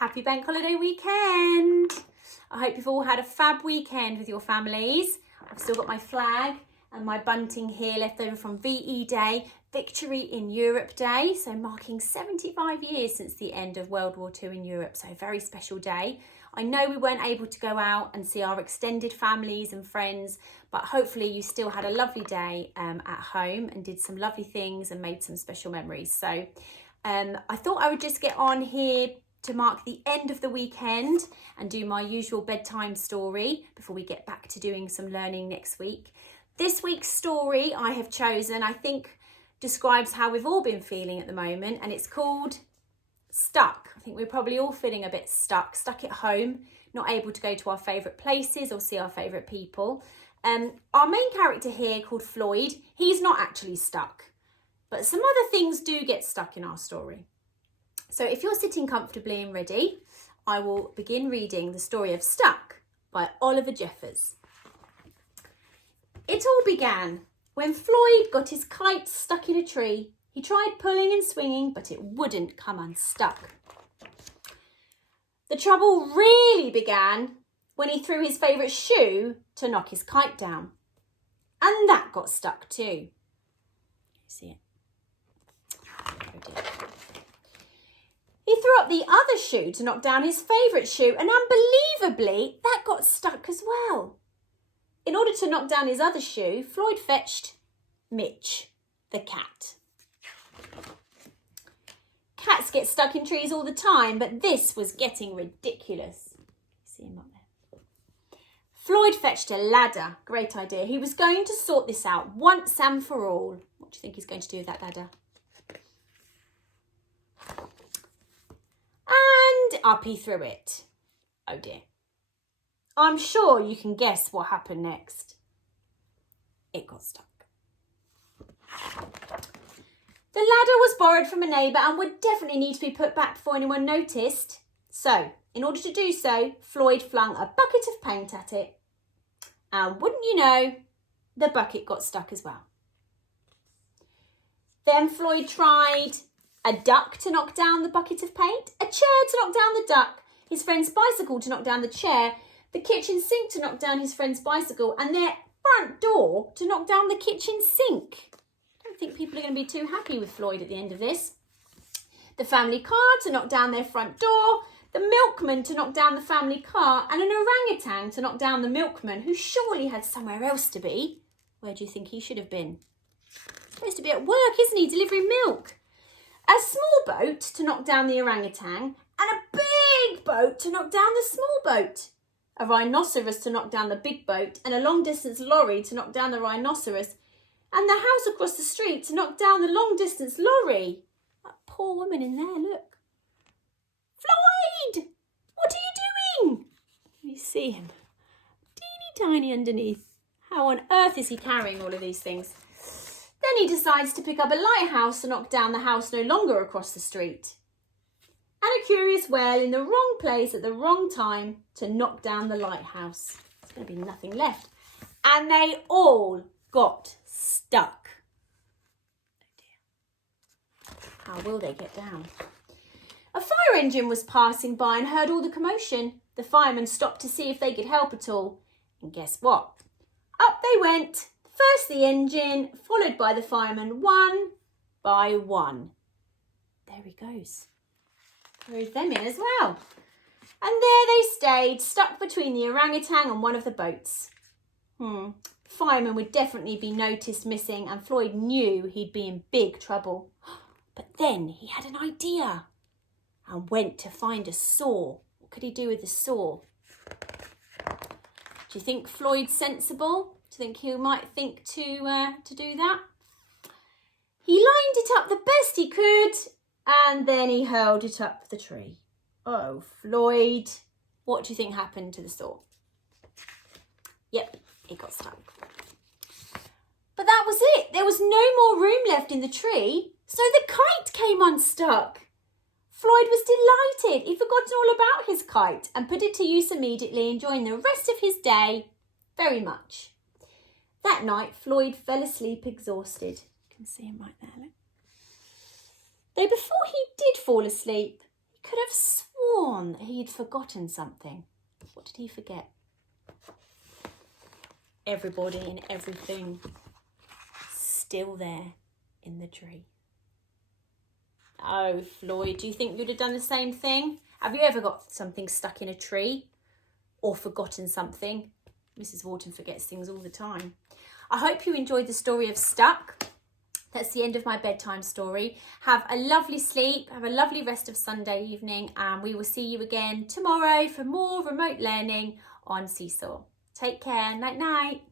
Happy bank holiday weekend. I hope you've all had a fab weekend with your families. I've still got my flag and my bunting here left over from VE Day, Victory in Europe Day, so marking 75 years since the end of World War II in Europe, so a very special day. I know we weren't able to go out and see our extended families and friends, but hopefully you still had a lovely day at home and did some lovely things and made some special memories. So I thought I would just get on here to mark the end of the weekend and do my usual bedtime story before we get back to doing some learning next week. This week's story I have chosen, I think, describes how we've all been feeling at the moment, and it's called Stuck. I think we're probably all feeling a bit stuck at home, not able to go to our favourite places or see our favourite people. Our main character here, called Floyd, he's not actually stuck, but some other things do get stuck in our story. So if you're sitting comfortably and ready, I will begin reading the story of Stuck by Oliver Jeffers. It all began when Floyd got his kite stuck in a tree. He tried pulling and swinging, but it wouldn't come unstuck. The trouble really began when he threw his favourite shoe to knock his kite down. And that got stuck too. See it? Oh dear. He threw up the other shoe to knock down his favourite shoe, and unbelievably, that got stuck as well. In order to knock down his other shoe, Floyd fetched Mitch, the cat. Cats get stuck in trees all the time, but this was getting ridiculous. See him up there. Floyd fetched a ladder. Great idea. He was going to sort this out once and for all. What do you think he's going to do with that ladder? And up he threw it. Oh dear. I'm sure you can guess what happened next. It got stuck. The ladder was borrowed from a neighbour and would definitely need to be put back before anyone noticed. So, in order to do so, Floyd flung a bucket of paint at it. And wouldn't you know, the bucket got stuck as well. Then Floyd tried a duck to knock down the bucket of paint, a chair to knock down the duck, his friend's bicycle to knock down the chair, the kitchen sink to knock down his friend's bicycle, and their front door to knock down the kitchen sink. I don't think people are going to be too happy with Floyd at the end of this. The family car to knock down their front door, the milkman to knock down the family car, and an orangutan to knock down the milkman, who surely had somewhere else to be. Where do you think he should have been? He's supposed to be at work, isn't he, delivering milk? A small boat to knock down the orangutan, and a big boat to knock down the small boat. A rhinoceros to knock down the big boat, and a long-distance lorry to knock down the rhinoceros, and the house across the street to knock down the long-distance lorry. That poor woman in there, look. Floyd! What are you doing? You see him. Teeny tiny underneath. How on earth is he carrying all of these things? Then he decides to pick up a lighthouse to knock down the house no longer across the street. And a curious well in the wrong place at the wrong time to knock down the lighthouse. There's going to be nothing left. And they all got stuck. Oh dear. How will they get down? A fire engine was passing by and heard all the commotion. The firemen stopped to see if they could help at all. And guess what? Up they went. First the engine, followed by the firemen, one by one. There he goes. Throws them in as well. And there they stayed, stuck between the orangutan and one of the boats. Firemen would definitely be noticed missing, and Floyd knew he'd be in big trouble. But then he had an idea and went to find a saw. What could he do with the saw? Do you think Floyd's sensible? Do you think he might think to do that? He lined it up the best he could, and then he hurled it up the tree. Oh, Floyd. What do you think happened to the saw? Yep, it got stuck. But that was it. There was no more room left in the tree, so the kite came unstuck. Floyd was delighted. He'd forgotten all about his kite and put it to use immediately, enjoying the rest of his day very much. That night, Floyd fell asleep exhausted. You can see him right there, look. Though before he did fall asleep, he could have sworn on that he'd forgotten something. What did he forget? Everybody and everything still there in the tree. Oh, Floyd, do you think you'd have done the same thing? Have you ever got something stuck in a tree or forgotten something? Mrs Wharton forgets things all the time. I hope you enjoyed the story of Stuck. That's the end of my bedtime story. Have a lovely sleep. Have a lovely rest of Sunday evening. And we will see you again tomorrow for more remote learning on Seesaw. Take care. Night, night.